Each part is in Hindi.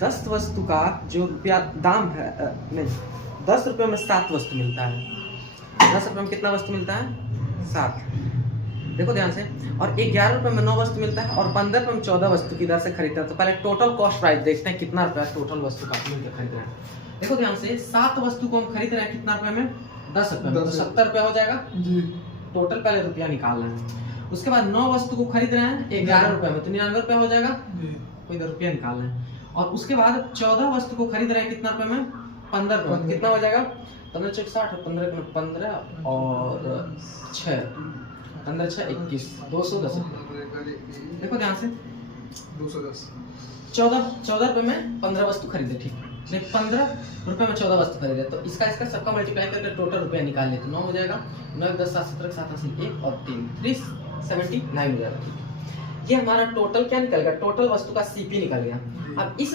10 वस्तु का जो रुपया दाम है नहीं, 10 रुपये में 7 वस्तु मिलता है। 10 रुपये में कितना वस्तु मिलता है? 7। देखो ध्यान से। और 11 रुपये में 9 वस्तु मिलता है और 15 रुपये में 14 वस्तु की दर से खरीदता है। तो पहले टोटल कॉस्ट प्राइस देखते हैं कितना रुपया टोटल वस्तु का मिलकर खरीद रहे हैं। देखो ध्यान से, 7 वस्तु को हम खरीद रहे हैं कितना रुपये में? 10 रुपये में। तो 70 रुपये हो जाएगा जी। टोटल पहले रुपया निकालना है। उसके बाद 9 वस्तु को खरीद रहे हैं 11 रुपये में, तो 99 रुपये हो जाएगा जी। कोई रुपया निकालना है। और उसके बाद 14 वस्तु को खरीद रहे हैं कितना रुपये में? 15 रुपये। कितना हो जाएगा? 15 चौक 60 और 15 और 6 15 6 21 210 रुपये। देखो ध्यान से, 210 14 रुपये में 15 वस्तु खरीदे, ठीक है। 15 रुपये में 14 वस्तु खरीदे, तो इसका सबका मल्टीप्लाई करके टोटल रुपया निकाल ले तो 9 हो जाएगा। 9 10 7 17 7 80 1 और 3 379 हो जाएगा, ठीक है। ये हमारा टोटल क्या निकल गया? टोटल वस्तु का सीपी निकल गया। अब इस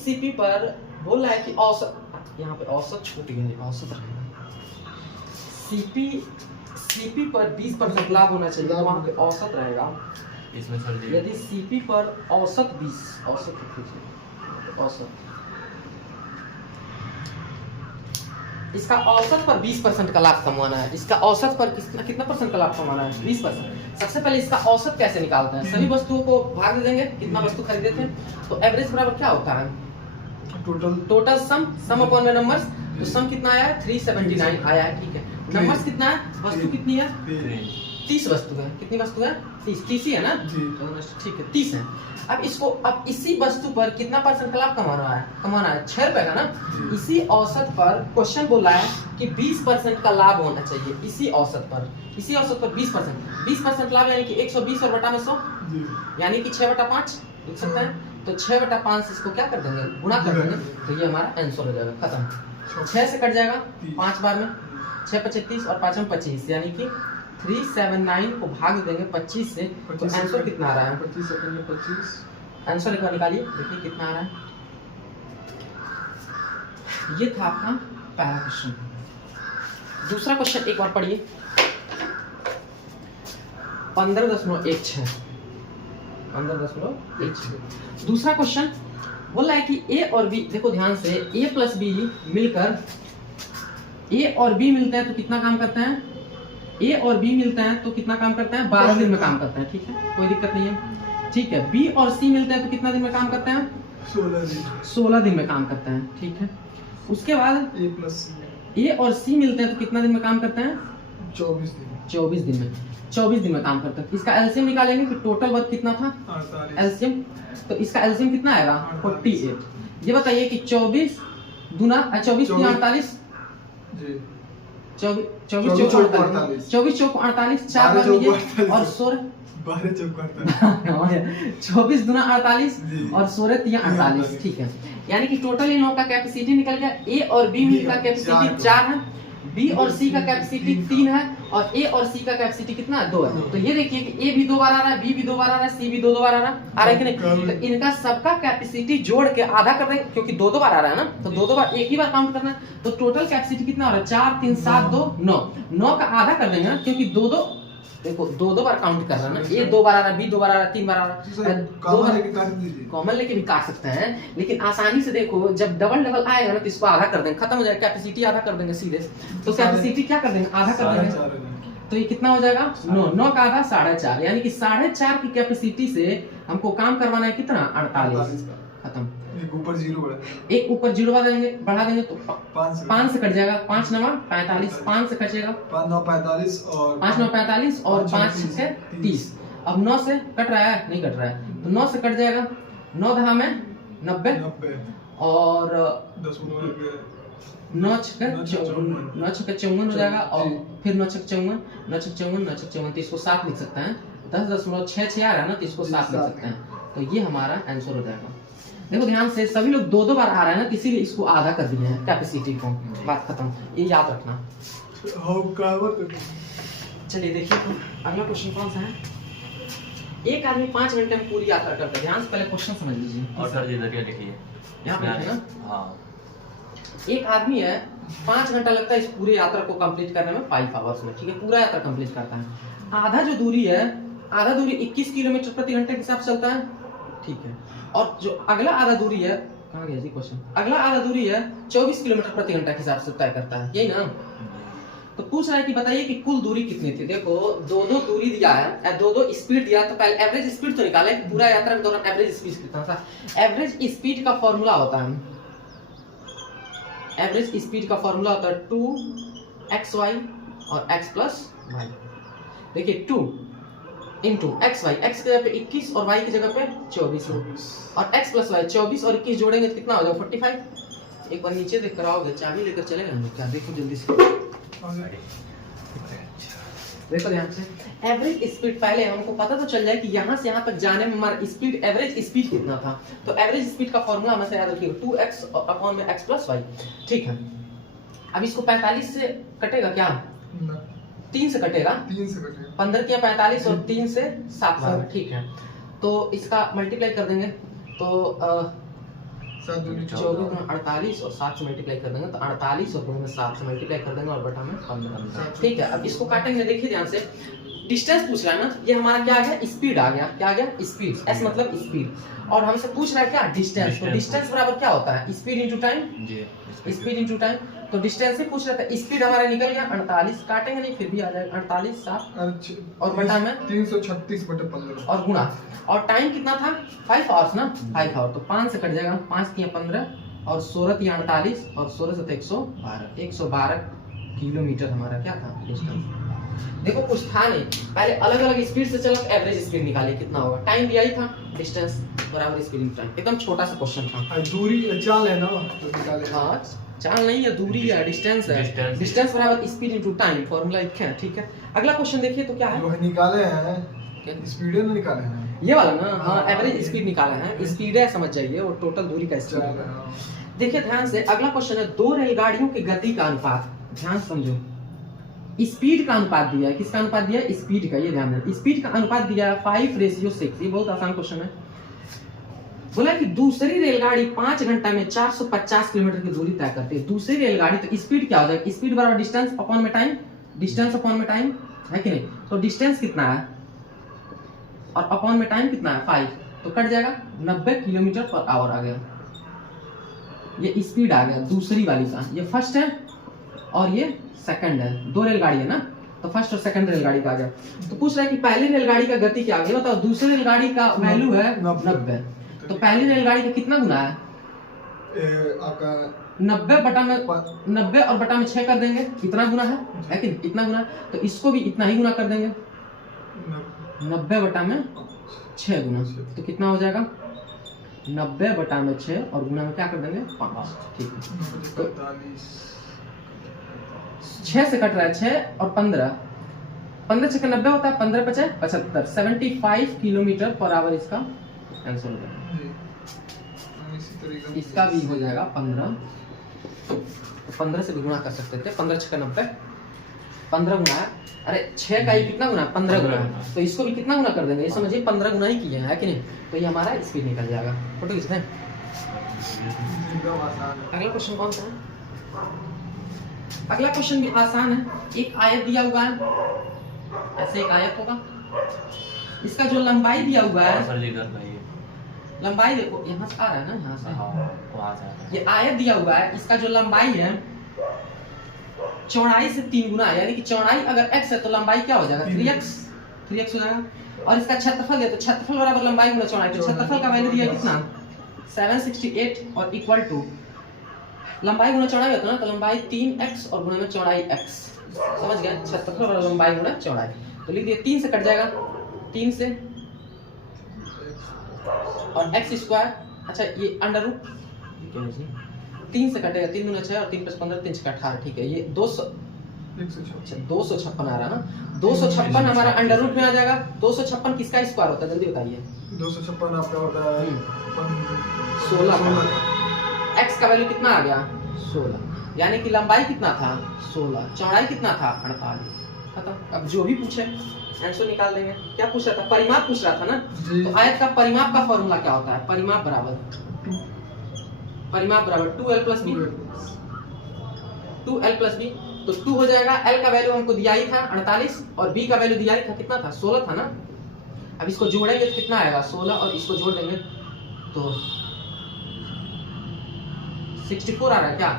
सीपी पर बोल रहा है कि औसत, यहाँ पे औसत छूट गया, औसत रहेगा। सीपी पर 20% लाभ होना चाहिए, तो वहाँ पे औसत रहेगा। इसमें चल यदि सीपी पर औसत 20, औसत औसत इसका औसत पर 20% का लाभ कमाना है। इसका औसत पर कितना परसेंट का लाभ कमाना है? 20%। सबसे पहले इसका औसत कैसे निकालते हैं? सभी वस्तुओं को भाग दे देंगे, कितना वस्तु खरीदे थे, तो एवरेज बराबर क्या होता है? टोटल सम अपॉन में नंबर्स। तो सम कितना आया है? 379 आया है, ठीक है। नंबर्स कितना है? वस्तु कितनी है? 30 वस्तु है। कितनी वस्तु है? 30 ही है ना, ठीक है, 30 है। अब इसी वस्तु पर कितना परसेंट का लाभ कमाना है? 6 रुपए का ना। इसी औसत पर क्वेश्चन बोला है कि 20% का लाभ होना चाहिए। इसी औसत पर 20% लाभ, यानी कि 120 और बटा में 100, यानी कि 6/5 लिख सकते हैं। तो 6/5 इसको क्या कर देंगे? गुणा कर देंगे, तो ये हमारा आंसर हो जाएगा, खत्म। 6 से कट जाएगा 5 बार में, 6 × 35 और 5 × 25, यानी कि 379 को भाग देंगे 25 से, तो आंसर कितना आ रहा है? 25 सेकंड में 25। आंसर एक बार निकालिए, देखिए कितना आ रहा है। ये था आपका पहला क्वेश्चन। दूसरा क्वेश्चन एक बार पढ़िए, 15.16 15.16। दूसरा क्वेश्चन बोल रहा है कि ए और बी, देखो ध्यान से, ए प्लस बी मिलकर, ए और बी मिलते हैं तो कितना काम करते हैं? ए और बी मिलते हैं तो कितना काम करते हैं? 12 दिन में काम करते हैं, ठीक है, कोई दिक्कत नहीं है, ठीक है। बी और सी मिलते हैं तो कितना दिन में काम करते हैं? 16 दिन में काम करते हैं, ठीक है। उसके बाद ए प्लस ए और सी मिलते हैं तो कितना दिन में काम करते हैं? 24 दिन में 24 दिन में काम करते हैं। इसका एलसीएम निकालेंगे कि टोटल वर्क कितना था? 48। एलसीएम, तो इसका एलसीएम कितना आएगा? 48। ये बताइए कि 24 दूना 24 दूना 48 जी, 24 चौक 48, 24 चौक 48, 4 बार लीजिए और 16 12 चौक 48, 24 दूना 48 और 16 तिया 48, ठीक है। यानी कि टोटल इन लोगों का कैपेसिटी निकल गया। ए और बी का कैपेसिटी 4 है, बी और सी का कैपेसिटी 3 है, और ए और सी का कैपेसिटी कितना है? 2 है। तो ये देखिए कि ए भी 2 बार आ रहा है, बी भी 2 बार आ रहा है, सी भी 2 बार आ रहा है कि नहीं? तो इनका सबका कैपेसिटी जोड़ के आधा कर देंगे, क्योंकि 2 बार आ रहा है ना, तो 2 बार एक ही बार काउंट करना है। तो टोटल कैपेसिटी कितना हो रहा है? 4 3 7 2 9, 9 का आधा कर देंगे ना, क्योंकि 2 देखो 2 बार काउंट कर रहा है ना। ए 2 बार आ रहा है, बी 2 बार आ रहा है, 3 बार आ रहा है, 2 बार कॉमन लेके भी काट सकते हैं, लेकिन आसानी से देखो जब डबल आएगा ना तो इसको आधा कर देंगे, खत्म हो जाएगा, कैपेसिटी आधा कर देंगे सीधे। तो कैपेसिटी क्या कर देंगे? आधा कर देंगे, तो ये कितना हो जाएगा? 9 का आधा 4.5, यानी कि 4.5 की कैपेसिटी से हमको काम करवाना है कितना? 48, खत्म। एक ऊपर 0 बढ़ा देंगे तो 5 से कट जाएगा, 5 9 45, 5 से कटेगा 5 9 45 और 5 9 45 और 5 6 30। अब 9 से कट रहा है? नहीं कट रहा है, तो 9 से कट जाएगा, 9 10 में 90 और 9 6 54 हो जाएगा, और फिर 9 6 54 तो इसको 7 लिख सकते हैं। 10.66 आ रहा है ना, तो इसको 7 लिख सकते हैं। तो ये हमारा आंसर हो जाएगा। देखो ध्यान से, सभी लोग 2 बार आ रहा है ना, इसीलिए इसको आधा कर दिए हैं कैपेसिटी को, बात खत्म, ये याद रखना। चलिए देखिए अगला क्वेश्चन कौन सा है। एक आदमी 5 घंटे में पूरी यात्रा करता है। ध्यान से पहले क्वेश्चन समझ लीजिए, और सर जी इधर लिखिए, यहाँ पे है ना। हाँ, एक आदमी है, 5 घंटा लगता है इस पूरी यात्रा को कंप्लीट करने में 5 आवर्स में, ठीक है, पूरा यात्रा कंप्लीट करता है। आधा जो दूरी है, आधा दूरी 21 किलोमीटर प्रति घंटे के हिसाब से चलता है, ठीक है। और जो अगला आधा दूरी है, कहाँ गया जी क्वेश्चन, अगला आधा दूरी है 24 किलोमीटर प्रति घंटा के हिसाब से तय करता है, यही ना। तो पूछ रहा है कि बताइए कि कुल दूरी कितनी थी। देखो दो दूरी दिया है, दो स्पीड दिया, तो पहले एवरेज स्पीड तो निकाले, पूरा यात्रा के दौरान एवरेज स्पीड कितना था। एवरेज स्पीड का फॉर्मूला होता है, एवरेज स्पीड का फॉर्मूला होता है 2xy और x प्लस वाई। देखिए 2 इंटू एक्स वाई, एक्स की जगह पे 21 और y की जगह पे 24 और x प्लस वाई 24 और 21 जोड़ेंगे तो कितना हो जाएगा 45। एक बार नीचे देख कर आओगे, चाबी लेकर चलेगा हम लोग क्या, देखो जल्दी से देखो ध्यान से। एवरेज स्पीड पहले हमको पता तो चल जाए कि यहाँ से यहाँ तक जाने में हमारा स्पीड, एवरेज स्पीड कितना था। तो एवरेज स्पीड का फॉर्मूला हमें याद रखिएगा 2x अपॉन में x प्लस वाई, ठीक है। अब इसको 45 से कटेगा क्या, 3 से कटेगा, 15 किया 45 और 3 से 7 बार, ठीक है। तो इसका मल्टीप्लाई कर देंगे तो 24 48 और 7 से मल्टीप्लाई कर देंगे तो 48 और 7 से मल्टीप्लाई कर देंगे और बटा में 15, ठीक है। अब इसको काटेंगे, देखिए ध्यान से, डिस्टेंस पूछ रहा है ना, ये हमारा क्या आ गया, स्पीड आ गया, क्या आ गया, स्पीड, एस मतलब स्पीड, और हमसे पूछ रहा है क्या, डिस्टेंस। तो डिस्टेंस बराबर क्या होता है, speed into time, speed into time. तो डिस्टेंस से पूछ रहा था, स्पीड हमारा निकल गया 48, काटेंगे नहीं फिर भी आ जाएगा 48 7 और बटा में 336/15 और गुणा, और टाइम कितना था 5 आवर्स ना, 5 आवर, तो 5 से कट जाएगा, 5 किया 15 और 16 किया 48 और 16 से 112 किलोमीटर हमारा क्या था डिस्टेंस। देखो कुछ था नहीं, पहले अलग अलग स्पीड से चला, एवरेज स्पीड निकाले कितना होगा, टाइम दिया ही था, डिस्टेंस बराबर स्पीड इनटू टाइम, एकदम छोटा सा क्वेश्चन था। दूरी चाल है ना तो निकाले, हां चाल नहीं है, दूरी है, डिस्टेंस है, डिस्टेंस बराबर स्पीड इनटू टाइम, फार्मूला लिखे हैं, ठीक है। अगला क्वेश्चन देखिए तो क्या है, जो निकाले हैं स्पीड ना निकाले हैं, ये वाला ना, हां एवरेज स्पीड निकाला है, स्पीड है समझ जाइए, और टोटल दूरी का स्पीड है। देखिए ध्यान से, अगला क्वेश्चन है, दो रेलगाड़ियों की गति का अनुपात, ध्यान समझो, स्पीड का अनुपात दिया है, किसका अनुपात दिया है, स्पीड का, ये ध्यान देना, स्पीड का अनुपात दिया है 5:6, ये बहुत आसान क्वेश्चन है। बोला कि दूसरी रेलगाड़ी 5 घंटा में 450 किलोमीटर की दूरी तय करती है, दूसरी रेलगाड़ी, तो स्पीड क्या हो जाएगा, स्पीड बराबर डिस्टेंस अपॉन में टाइम, डिस्टेंस अपॉन में टाइम है कि नहीं, तो डिस्टेंस कितना है और अपॉन में टाइम कितना है 5, तो कट जाएगा 90 किलोमीटर पर आवर आ गया, ये स्पीड आ गया दूसरी वाली का, ये फर्स्ट है और ये सेकंड है, दो रेलगाड़ी है ना, तो फर्स्ट और सेकंड रेलगाड़ी का आ गया। तो पूछ रहा है कि पहली रेलगाड़ी का गति क्या होगी, बताओ, दूसरी रेलगाड़ी का वैल्यू है 90, तो पहली रेलगाड़ी का कितना गुना है, आपका 90 बटा में 90 और बटा में 6 कर देंगे, कितना गुना है, लेकिन इतना गुना, तो इसको भी इतना ही गुना कर देंगे, 90 बटा में 6 गुना, तो कितना हो जाएगा 90 बटा में 6 और गुना में क्या कर देंगे 5, ठीक है। तो 6 से कट रहा है 6 और 15, 15 से 90 होता है, 15 बचे 75, 75 किलोमीटर पर आवर इसका आंसर हो जाएगा। इसका भी हो जाएगा 15, 15 से भी गुणा कर सकते थे, 15 6 90, 15 गुना है, अरे 6 का ही कितना गुना, 15 गुना है, तो इसको भी कितना गुना कर देंगे, ये समझिए 15 गुना ही किया है कि नहीं, तो ये हमारा स्पीड निकल जाएगा। फोटो खींचते हैं। अगला क्वेश्चन कौन सा है, अगला क्वेश्चन भी आसान है, एक आयत दिया हुआ है, ऐसे एक आयत होगा, इसका जो लंबाई दिया हुआ है, लंबाई देखो यहाँ से आ रहा है ना, यहाँ से ये आयत दिया हुआ है, इसका जो लंबाई है चौड़ाई से 3 गुना है, यानी कि चौड़ाई अगर x है तो लंबाई क्या हो जाएगा 3x हो जाएगा, और इसका क्षेत्रफल है तो क्षेत्रफल बराबर लंबाई गुना चौड़ाई, तो क्षेत्रफल का वैल्यू दिया कितना 768 और इक्वल टू लंबाई गुना चौड़ाई होता है ना, तो लंबाई 3x और गुना में चौड़ाई x, समझ गए, क्षेत्रफल और लंबाई गुना चौड़ाई, तो लिख दिए 3 से कट जाएगा, 3 से और x स्क्वायर, अच्छा ये अंडर रूट 3 से कटेगा, 3 दूना 6 और 3 + 15 3 × 18, ठीक है, ये 256 आ रहा ना, 256 हमारा अंडर रूट में आ जाएगा। 256 किसका स्क्वायर होता है जल्दी बताइए, 256 आपका होता है 16, x का वैल्यू कितना आ गया 16, यानी कि लंबाई कितना था 16, चौड़ाई कितना था 48, खत्म। अब जो भी पूछे आंसर निकाल देंगे। क्या पूछ रहा था, परिमाप पूछ रहा था ना, तो आयत का परिमाप का फॉर्मूला क्या होता है, परिमाप बराबर 2l + b, 2l + b, तो 2 हो जाएगा, l का वैल्यू हमको दिया ही था 48 और b का वैल्यू दिया ही था, कितना था 16 था ना। अब इसको जोड़ेंगे तो कितना आएगा 16 और इसको जोड़ देंगे तो 64 आ रहा है क्या?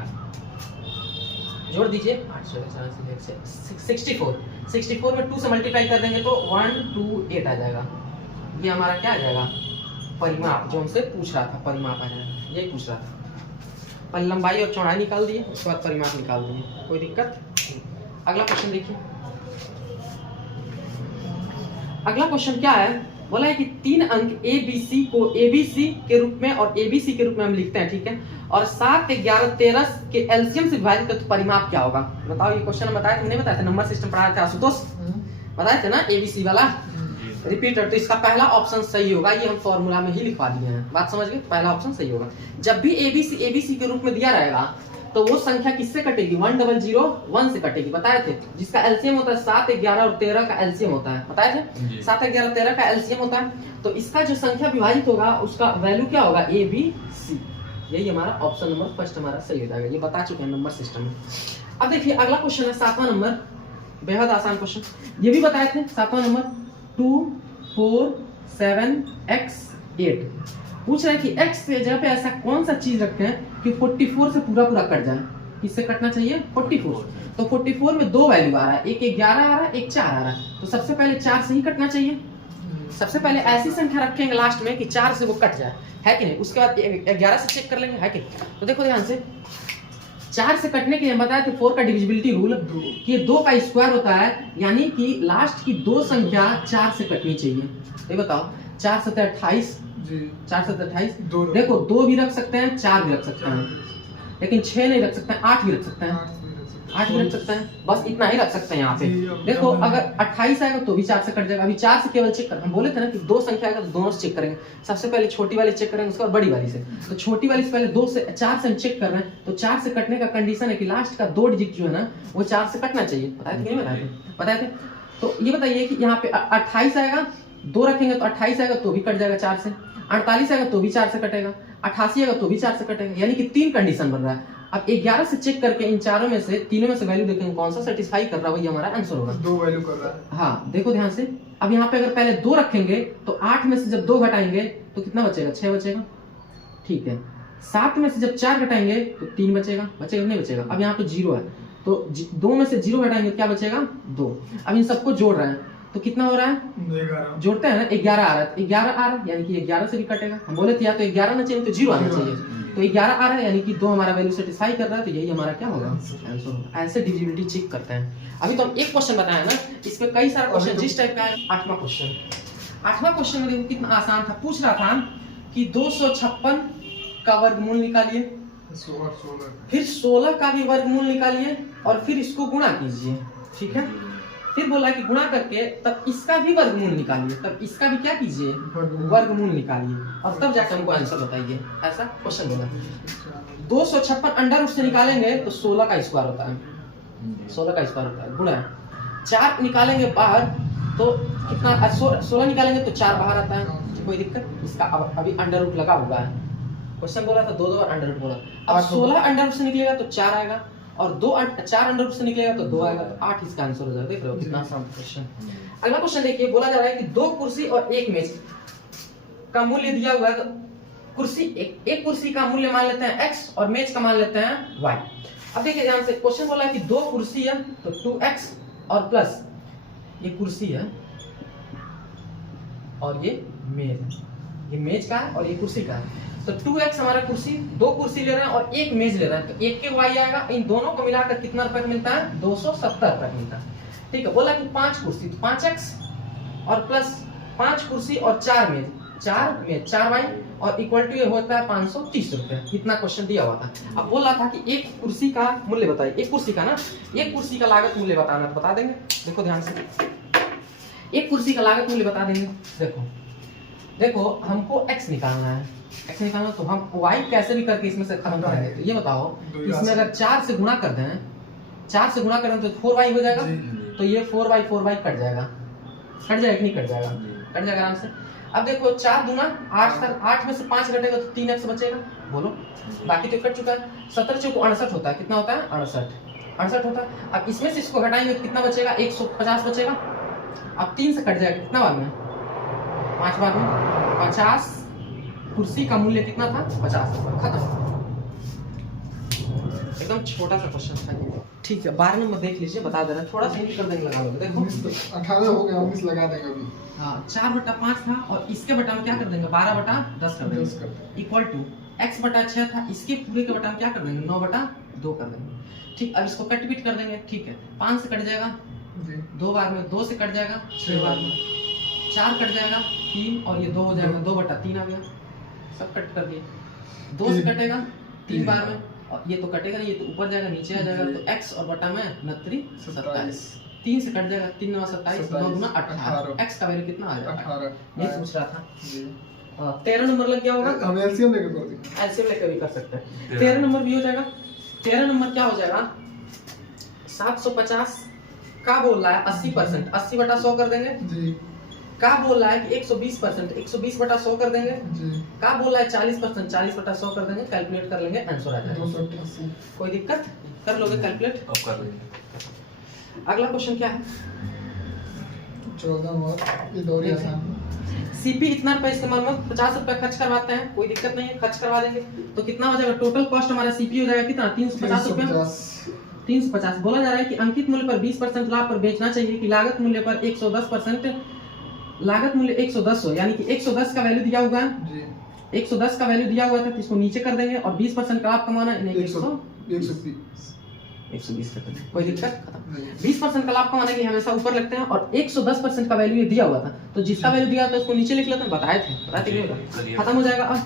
जोड़ दीजिए 64 में 2 से मल्टीप्लाई कर देंगे तो 128 आ जाएगा। ये हमारा क्या आ जाएगा? परिमाप, जो हमसे पूछ रहा था परिमाप आ जाएगा, यही पूछ रहा था। पर लंबाई और चौड़ाई निकाल दिए, उसके बाद परिमाप निकाल दिए, कोई दिक्कत? अगला क्वेश्चन देखिए। अगला क्वेश्चन क्या है? बोला है कि 3 अंक ABC को ABC के रूप में और ABC के रूप में हम लिखते हैं, ठीक है, और 7, 11, 13 के एलसीएम से विभाजित तो परिमाप क्या होगा? बताओ, ये क्वेश्चन हम बताया थे नहीं बताया था? नंबर सिस्टम पढ़ाया था आशुतोष, बताए थे ना ABC वाला रिपीटर। तो इसका पहला ऑप्शन सही होगा, ये हम फॉर्मूला में ही लिखवा दिए हैं, बात समझ गए? पहला ऑप्शन सही होगा। जब भी ABC के रूप में दिया रहेगा तो वो संख्या किससे कटेगी? 1001 से कटेगी, बताए थे। जिसका एलसीएम होता है 7, 11 और 13 का एलसीएम होता है, बताए थे 7, 11, 13 का एलसीएम होता है। तो इसका जो संख्या विभाजित होगा उसका वैल्यू क्या होगा? ABC। यही हमारा ऑप्शन नंबर फर्स्ट हमारा सही हो जाएगा, ये बता चुके हैं नंबर सिस्टम में। अब देखिए अगला क्वेश्चन है 7वां नंबर, बेहद आसान क्वेश्चन, ये भी बताए थे 7वां नंबर। 2, 4, 7, x 8 पूछ रहा है कि x के जगह पे ऐसा कौन सा चीज रखते हैं कि 44 से पूरा कट जाए? किससे कटना चाहिए? 44। तो 44 में 2 वैल्यू आ रहा है, एक 11 आ रहा है, एक 4 आ रहा है, तो सबसे पहले 4 से ही कटना चाहिए। सबसे पहले ऐसी संख्या रखेंगे लास्ट में कि 4 से वो कट जाए, है कि नहीं? उसके बाद 11 से चेक कर लेंगे, है कि? तो देखो ध्यान से, 4 से कटने के लिए बताया था 4 का डिविजिबिलिटी रूल, कि ये 2 का स्क्वायर होता है, यानी कि लास्ट की 2 संख्या 4 से कटनी चाहिए। ये बताओ, 4 7 28, 4 7 28, देखो 2 भी रख सकते हैं, 4 भी रख सकते हैं, लेकिन 6 नहीं रख सकते हैं, 8 भी रख सकते हैं, 8 भी रख सकते हैं, बस इतना ही रख सकते हैं यहाँ पे। देखो अगर 28 आएगा तो भी 4 से कट जाएगा। अभी 4 से केवल चेक कर, हम बोले थे ना कि 2 संख्या आएगा तो दोनों से चेक करेंगे। सबसे पहले छोटी वाली चेक करेंगे, उसके बाद बड़ी वाली से। तो छोटी वाली से पहले 2 से 4 से हम चेक कर रहे हैं, तो 4 से कटने का कंडीशन है कि लास्ट का 2 डिजिट जो है ना वो 4 से कटना चाहिए। बताए थे कि नहीं बताए थे? बताए थे। तो ये बताइए कि यहाँ पे 28 आएगा, 2 रखेंगे तो 28 आएगा तो भी कट जाएगा 4 से, 48 आएगा तो भी 4 से कटेगा, 88 आएगा तो भी 4 से कटेगा, यानी कि 3 कंडीशन बन रहा है। अब 11 से चेक करके इन चारों में से, तीनों में से वैल्यू देखेंगे कौन सा सेटिस्फाई कर रहा है, वही हमारा आंसर होगा। 2 वैल्यू कर रहा है। हाँ देखो ध्यान से, अब यहाँ पे अगर पहले 2 रखेंगे तो 8 में से जब 2 घटाएंगे तो कितना बचेगा? 6 बचेगा, ठीक है। 7 में से जब 4 घटाएंगे तो 3 बचेगा, बचेगा नहीं बचेगा? अब यहाँ पे 0 है, तो 2 में से 0 घटाएंगे क्या बचेगा? 2। अब इन सबको जोड़ रहे हैं तो कितना हो रहा है? 11 जोड़ते हैं ना, 11 आ रहा है, 11 आ रहा है, यानी कि 11 से भी कटेगा। हम बोले थे या तो 11 आना चाहिए तो 0 आना चाहिए, तो 11 आ रहा है, यानी कि 2 हमारा वैल्यू सेटिस्फाई कर रहा है, तो यही हमारा क्या होगा? आंसर होगा। ऐसे डिविजिबिलिटी चेक करते हैं। अभी तो हम एक क्वेश्चन बताया ना, इसमें कई सारे क्वेश्चन जिस टाइप का है। 8वां क्वेश्चन में देखो कितना आसान था। पूछ रहा था कि 256 का वर्गमूल निकालिए, 16 फिर 16 का भी वर्गमूल निकालिए और फिर इसको गुणा कीजिए, ठीक है। फिर बोला कि गुणा करके तब इसका भी वर्गमूल निकालिए, तब इसका भी क्या कीजिए? वर्गमूल निकालिए, और तब जाकर हमको आंसर बताइए। ऐसा क्वेश्चन बोला। 256 अंडर रूट से निकालेंगे तो 16 का स्क्वायर होता है, 16 का स्क्वायर होता है, गुणा 4 निकालेंगे बाहर तो कितना? 16 निकालेंगे तो 4 बाहर आता है, कोई दिक्कत? इसका अभी अंडर रूट लगा हुआ है। क्वेश्चन बोला था 2 बार अंडर रूट बोला। अब 16 अंडर रूट से निकलेगा तो 4 आएगा, और 4 अंडर रूट से निकलेगा तो 2 आएगा, तो 8 इसका आंसर हो जाएगा। देख रहे हो कितना आसान क्वेश्चन। अगला क्वेश्चन देखिए, बोला जा रहा है कि 2 कुर्सी और 1 मेज का मूल्य दिया हुआ है। कुर्सी एक कुर्सी का मूल्य मान लेते हैं x और मेज का मान लेते हैं y। अब देखिए ध्यान से, क्वेश्चन बोला है कि 2 कुर्सी है तो 2x और प्लस ये कुर्सी है और ये मेज है, ये मेज का है और ये कुर्सी का है। तो 2x हमारा कुर्सी, 2 कुर्सी ले रहे हैं और 1 मेज ले रहे हैं, तो 1 के y आएगा। इन दोनों को मिलाकर कितना रुपए मिलता है? 270 रुपए मिलता है, ठीक है। बोला कि 5 कुर्सी तो 5x और प्लस 5 कुर्सी और 4 मेज, 4y और इक्वल टू ये होता है 530 रुपए। कितना क्वेश्चन दिया हुआ था। अब बोला था कि एक कुर्सी का मूल्य बताइए, एक कुर्सी का ना, एक कुर्सी का लागत मूल्य बताना, तो बता देंगे। देखो ध्यान से, एक कुर्सी का लागत मूल्य बता देंगे। देखो हमको x निकालना है, x निकालना, तो हम y कैसे भी करके इसमें से खत्म करेंगे। तो ये बताओ, इसमें अगर 4 से गुणा कर दें, 4 से गुणा करें तो 4y हो जाएगा, तो ये 4y कट जाएगा, कट जाएगा कि नहीं कट जाएगा? कट जाएगा आराम से। अब देखो 4 दूना 8 में से 5 घटेगा तो 3x बचेगा, बोलो, बाकी तो कट चुका है। 17 चौको 68 होता है, कितना होता है? 68 होता है। अब इसमें से इसको घटाएंगे तो कितना बचेगा? 150 बचेगा। अब 3 से कट जाएगा, कितना बाद में? 5 बाद में 50 कुर्सी का मूल्य कितना था 50 रुपये। खत्म। एकदम छोटा सा क्वेश्चन था ये। ठीक है 12 नंबर देख लीजिए, बता दे रहे हैं, थोड़ा सा हिंट कर देंगे, लगा लोगे। देखो 18 हो गया, 19 लगा देंगे अभी। हाँ 4/5 था और इसके बटा में क्या कर देंगे 12/10 कर 10 देंगे करते इक्वल टू x/6 था, इसके पूरे के बटा में क्या कर देंगे 9/2 कर देंगे। ठीक, अब इसको कट पीट कर देंगे। ठीक है 5 से कट जाएगा जी 2 बार में, 2 से कट जाएगा 6 बार में, 4 कट जाएगा 3 और ये 2 हो जाएगा 2/3 आ गया, सब कट कर दिए। 2 से कटेगा 3 बार में और ये तो कटेगा नहीं, ये तो ऊपर जाएगा नीचे आ जाएगा, तो x और बटा में 29 27। 3 से कट जाएगा 3 9 27 9 गुना 18। x का वैल्यू कितना आ जाएगा 18 ये पूछ रहा था। जी 13 नंबर लग गया होगा, हम एलसीएम लेके कर देंगे। एलसीएम लेकर भी कर सकते हैं। 13 नंबर भी हो जाएगा। 13 नंबर क्या हो जाएगा 750 का बोल रहा है 80%, 80/100 कर देंगे। जी का बोल रहा है कि 120%, 120/100 कर देंगे। जी का बोल रहा है 40%, 40/100 कर देंगे। कैलकुलेट कर लेंगे, आंसर आ जाएगा। 288 कोई दिक्कत, कर लोगे कैलकुलेट। अब कर देंगे। अगला क्वेश्चन क्या है 14 और ये दौरी आसान। सीपी इतना रुपए इस्तेमाल में 50 रुपए खर्च करवाते हैं, कोई दिक्कत नहीं है, खर्च करवा देंगे। तो कितना हो जाएगा टोटल कॉस्ट हमारा सीपी हो जाएगा कितना 350 रुपए। 350 बोला जा रहा है कि अंकित मूल्य पर 20% लाभ पर बेचना चाहिए कि लागत मूल्य पर 110%, लागत मूल्य 110 हो, यानी कि 110 का वैल्यू दिया हुआ है जी 110 का वैल्यू दिया हुआ था, तो इसको नीचे कर देंगे और 20% का लाभ कमाना है 120 कर देंगे। कोई दिक्कत खत्म। 20% का लाभ कमाने के लिए हमेशा ऊपर लगते हैं और 110% का वैल्यू ये दिया हुआ था, तो जिसका वैल्यू दिया था उसको नीचे लिख लेते हैं, बताए थे कि नहीं, खत्म हो जाएगा। अब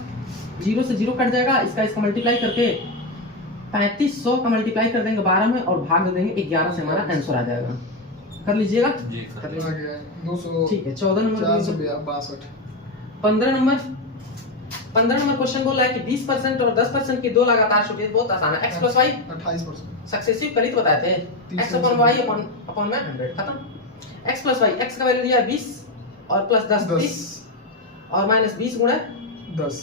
0 से 0 कट जाएगा, इसका मल्टीप्लाई करके 3500 का मल्टीप्लाई कर देंगे 12 में और भाग दे देंगे 11 से, हमारा आंसर आ जाएगा। कर लीजिएगा। जी कर आ लीजिए। गया 200। ठीक है 14 नंबर 462 15 नंबर क्वेश्चन बोल रहा है कि 20% और 10% की दो लगातार छुट्टी, बहुत आसान है। x + y 28%। सक्सेसिव कलित बताए थे, x / y / 100 खत्म। x + y, x का वैल्यू दिया है 20 और प्लस 10 30 और माइनस 20 गुणा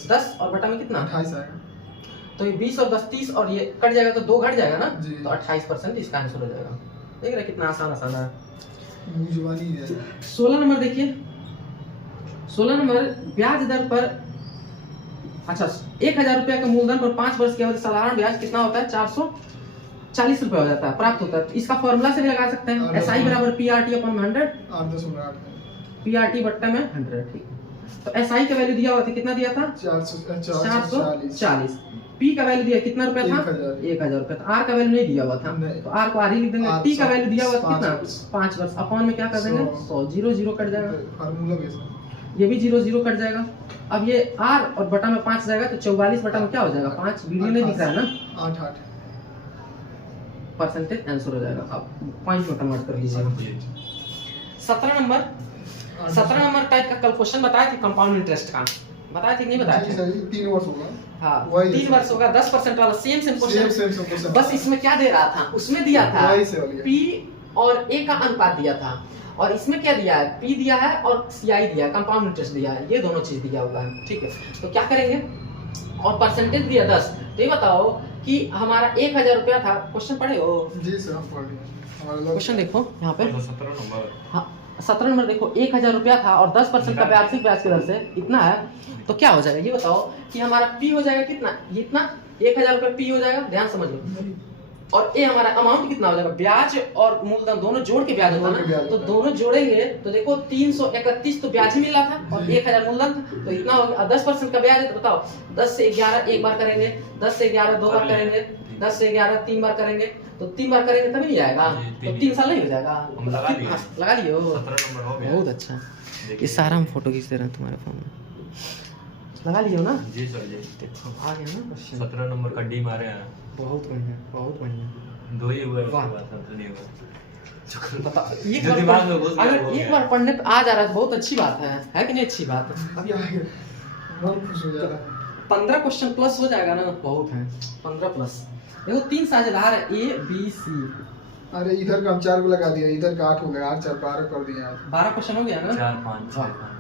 10 और बटा में कितना 28 आएगा। तो ये 20 और 10 30 और ये कट जाएगा तो 2 घट जाएगा ना, जी। तो 28% इसका आंसर हो जाएगा। देख रहे कितना आसान है। जुबानी है। 16 नंबर देखिए, 16 नंबर ब्याज दर पर, अच्छा 1000 रुपया के मूलधन पर 5 वर्ष की अवधि साधारण ब्याज कितना होता है 440 रुपए हो जाता है, प्राप्त होता है। इसका फॉर्मूला से भी लगा सकते हैं, SI = PRT/100, 8.8 PRT बट्टा में 100। ठीक, तो SI का वैल्यू दिया हुआ था, कितना दिया था 440। P का वैल्यू दिया कितना रुपया था 1000 रुपया, तो R का वैल्यू नहीं दिया हुआ था, नहीं। तो R को R ही लिख देंगे। T का वैल्यू दिया हुआ था कितना 5 5 वर्ष, अपॉन में क्या कर देंगे 100, 0 0 कट जाएगा, फार्मूला बेस ये भी 0 0 कट जाएगा। अब ये R और बटा में 5 जाएगा, तो 44 बटा में क्या हो जाएगा 5, वीडियो नहीं दिख रहा है ना, 8 परसेंटेज आंसर हो जाएगा। अब पॉइंट में कन्वर्ट कर लीजिएगा। 17 नंबर टाइप का कल क्वेश्चन बताए थे, कंपाउंड इंटरेस्ट का बताए थे कि नहीं बताए थे? 3 वर्ष होगा। हाँ वही 3 वर्ष होगा, 10% वाला सेम क्वेश्चन, सेम बस इसमें क्या दे रहा था, उसमें दिया था वही से हो गया। P और A का अनुपात दिया था, और इसमें क्या दिया है P दिया है और CI दिया है, कंपाउंड इंटरेस्ट दिया है, ये दोनों चीज दिया हुआ है। ठीक है, तो क्या करेंगे, और परसेंटेज दिया 10। तो ये बताओ कि हमारा 1000 रुपया था, क्वेश्चन पढ़े हो? जी सर हम पढ़ लिए। हमारा क्वेश्चन देखो यहाँ पे, 17 नंबर। हाँ 17 नंबर देखो, 1000 रुपया था और 10% का वार्षिक ब्याज की दर से इतना है, तो क्या हो जाएगा ये बताओ कि हमारा P हो जाएगा कितना, ये इतना 1000 रुपया P हो जाएगा, ध्यान समझिए, और A हमारा अमाउंट कितना हो जाएगा, ब्याज और मूलधन दोनों जोड़ के ब्याज होता है ना, तो दोनों जोड़ेंगे तो देखो 331 तो ब्याज ही मिला था और 1000 मूलधन, तो इतना हो गया। 10% का ब्याज है तो बताओ 10 से 11 एक बार करेंगे, 10 से 11 दो बार करेंगे, 10 से 11 तीन बार करेंगे, तो 3 बार करेंगे तभी नहीं आएगा, तो 3 साल नहीं हो जाएगा। हम लगा लिए। लगा लिए हो, 17 नंबर हो गया। बहुत अच्छा। ये सारा हम फोटो खींच दे रहे हैं तुम्हारे फोन में, लगा लिए हो ना? जी सर जी। देखो आ गया ना क्वेश्चन, 17 नंबर का डी मारे हैं। बहुत बढ़िया बहुत बढ़िया। 2 ही हुआ, वाह। उसके बाद सबसे नहीं हुआ। बता एक जो बार दिमाग में घुस गया अगर वो एक गया। बार पढ़ने पे आ जा रहा है तो बहुत अच्छी बात है कि नहीं? अच्छी बात है। अभी आएगा मन खुश हो जा रहा है। 15 क्वेश्चन प्लस हो जाएगा ना, बहुत है 15 प्लस। देखो 3 साझेदार है A B C, अरे इधर का हम 4 को लगा दिया, इधर का 8 हो गया, 8 4 12 कर दिया आज। 12 क्वेश्चन हो गया ना। 4 5 6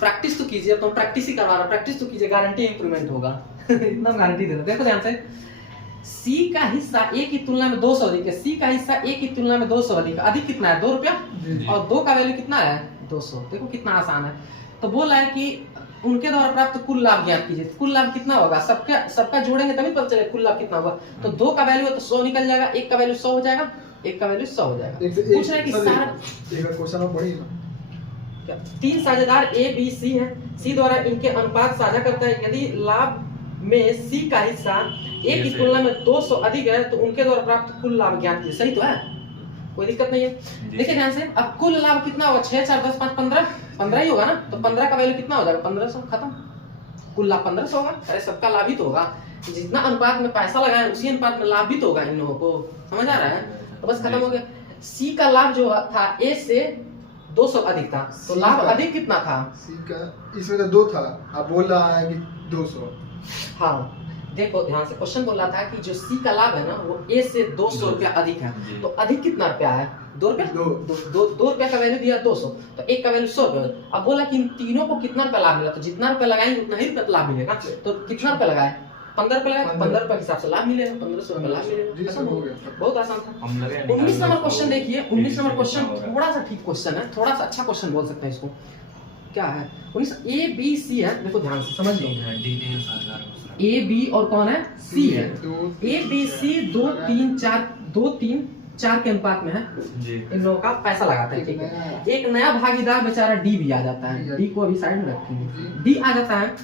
प्रैक्टिस तो कीजिए, तो प्रैक्टिस ही करवा रहा, प्रैक्टिस तो कीजिए, गारंटी इंप्रूवमेंट होगा। इतना गारंटी दे रहा। देखो ध्यान से, C का हिस्सा A की तुलना में 200 अधिक है, C का हिस्सा A की तुलना में 200 अधिक है। अधिक कितना है 2 रुपया, जी। और 2 का वैल्यू कितना है 200। देखो कितना आसान है। तो बोल रहा है कि उनके द्वारा प्राप्त कुल लाभ ज्ञात कीजिए। कुल लाभ कितना होगा, सबका जोड़ेंगे तभी पता चले कुल लाभ कितना होगा। तो 2 का वैल्यू है तो 100 निकल जाएगा, 1 का वैल्यू 100 हो जाएगा, 1 का वैल्यू 100 हो जाएगा। पूछ रहे हैं कि सारा एक क्वेश्चन और बढ़ी ना, 3 साझेदार ए बी सी है, सी द्वारा इनके अनुपात साझा करता है। यदि लाभ में सी का हिस्सा ए की तुलना में 200 अधिक है तो उनके द्वारा प्राप्त कुल लाभ ज्ञात कीजिए। सही तो है, कोई दिक्कत नहीं है। देखिए ध्यान से, अब कुल लाभ कितना होगा, 6 4 10 5 15 15 ही होगा ना। तो 15 का वैल्यू कितना हो जाएगा, 1500, खत्म। कुल लाभ 1500 होगा। अरे सबका लाभ ही तो होगा, जितना अनुपात में पैसा लगाए उसी अनुपात में लाभ भी तो होगा इन लोगों को, समझ आ रहा है। तो बस खत्म हो गया। सी का लाभ जो था ए से 200 अधिक था, तो लाभ अधिक कितना था, सी का इसमें तो 2 था, अब बोल रहा है कि 200। हाँ देखो ध्यान से, क्वेश्चन बोल रहा था कि जो सी का लाभ है ना वो ए से 200 रुपया अधिक है। तो अधिक कितना रुपया है, 2 रुपया, 2 रुपया का वैल्यू दिया 200, तो 1 का वैल्यू 100 रुपया। अब बोला कि इन तीनों को कितना रुपया लाभ मिला, तो जितना रुपया लगाएंगे उतना ही रुपया लाभ मिलेगा। तो कितना रुपया लगाए, 15 रुपया लगाए, 15 रुपया के हिसाब से लाभ मिलेगा, 1500 रुपया लाभ मिलेगा। खत्म हो गया, बहुत आसान था। 19 नंबर क्वेश्चन देखिए, 19 नंबर क्वेश्चन थोड़ा सा ठीक क्वेश्चन है, थोड़ा सा अच्छा क्वेश्चन बोल सकते हैं इसको। क्या है 19 ए बी सी है, देखो ध्यान से समझ लो, ए बी और कौन है, सी है। ए बी सी 2 3 4 के अनुपात में है। इन लोगों का पैसा लगाते हैं, ठीक है। एक नया भागीदार बेचारा डी भी आ जाता है, डी को अभी साइड में रखेंगे। डी आ जाता है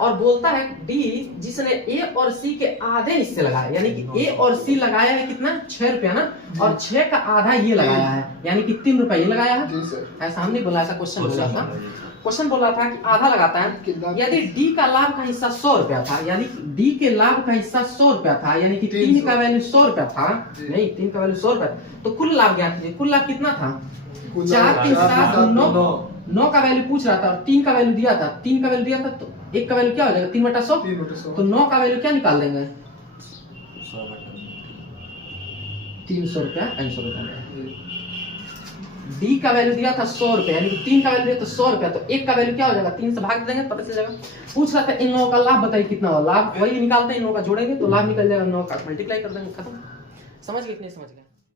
और बोलता है डी जिसने ए और सी के आधे हिस्से लगाए, यानी कि ए और सी लगाया है कितना, 6 रुपया ना, और 6 का आधा ये लगाया है, यानी कि 3 रुपया ये लगाया है। ऐसा हमने बोला, ऐसा क्वेश्चन बोला था। क्वेश्चन बोला था कि आधा लगाता है। यदि डी का लाभ का हिस्सा 100 रुपया था, यानी डी के लाभ का हिस्सा 100 रुपया था, यानी कि 3 का वैल्यू 100 रुपया था, नहीं 3 का वैल्यू 100 रुपया, तो कुल लाभ ज्ञात कीजिए। कुल लाभ कितना था, 4 3 7 9, 9 का वैल्यू पूछ रहा था और 3 का वैल्यू दिया था, 3 का वैल्यू दिया था, तो 1 का वैल्यू क्या हो जाएगा, 3/100। तो 9 का वैल्यू क्या निकाल देंगे, 300 रुपया, 500 रुपया। डी का वैल्यू दिया था 100 रुपया, यानी कि 3 का वैल्यू दिया था 100 रुपया, तो 1 का वैल्यू क्या हो जाएगा, 3 से भाग देंगे, पता चल जाएगा। पूछ रहा था इन लोगों का लाभ बताइए कितना हो, लाभ वही निकालते हैं, इन लोगों का जोड़ेंगे तो लाभ निकल जाएगा, 9 का मल्टीप्लाई कर देंगे, खत्म। समझ गए कि नहीं समझ गए।